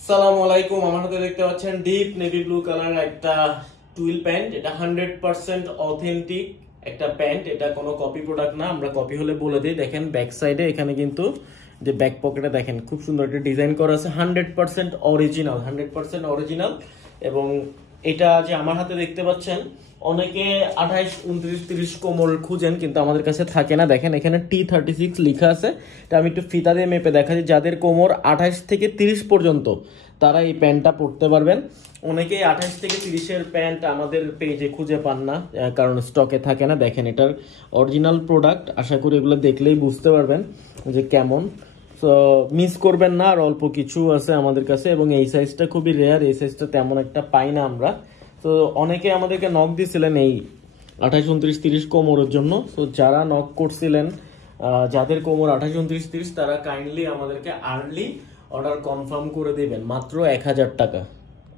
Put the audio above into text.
আসসালামু আলাইকুম। আমার হাতে দেখতে পাচ্ছেন ডিপ নেভি ব্লু কালারের একটা টুইল প্যান্ট। এটা 100% অথেন্টিক একটা প্যান্ট। এটা কোনো কপি প্রোডাক্ট না, আমরা কপি হলে বলে দিই। দেখেন ব্যাক সাইডে এখানে কিন্তু যে ব্যাক পকেটে দেখেন খুব সুন্দর একটা ডিজাইন করা আছে। 100% অরিজিনাল, 100% অরিজিনাল। এবং এটা যে আমার হাতে দেখতে পাচ্ছেন, অনেকে 28, 29, 30 কোমর খুঁজেন কিন্তু আমাদের কাছে থাকে না। দেখেন এখানে T36 লেখা আছে। এটা আমি একটু ফিতা দিয়ে মেপে দেখাচ্ছি। যাদের কোমর 28 থেকে 30 পর্যন্ত তারা এই প্যান্টটা পরতে পারবেন। অনেকেই 28 থেকে 30-এর প্যান্ট আমাদের পেজে খুঁজে পান না, কারণ স্টকে থাকে না। দেখেন এটার অরিজিনাল প্রোডাক্ট, আশা করি এগুলো দেখলেই বুঝতে পারবেন যে কেমন। তো মিস করবেন না, আর অল্প কিছু আছে আমাদের কাছে। এবং এই সাইজটা খুবই রেয়ার, এই সাইজটা তেমন একটা পাই না আমরা। তো অনেকে আমাদেরকে নক দিছিলেন এই 28, 29, 30 কোমরের জন্য। তো যারা নক করছিলেন, যাদের কোমর 28, 29, 30, তারা কাইন্ডলি আমাদেরকে আর্লি অর্ডার কনফার্ম করে দিবেন মাত্র 1000 টাকা।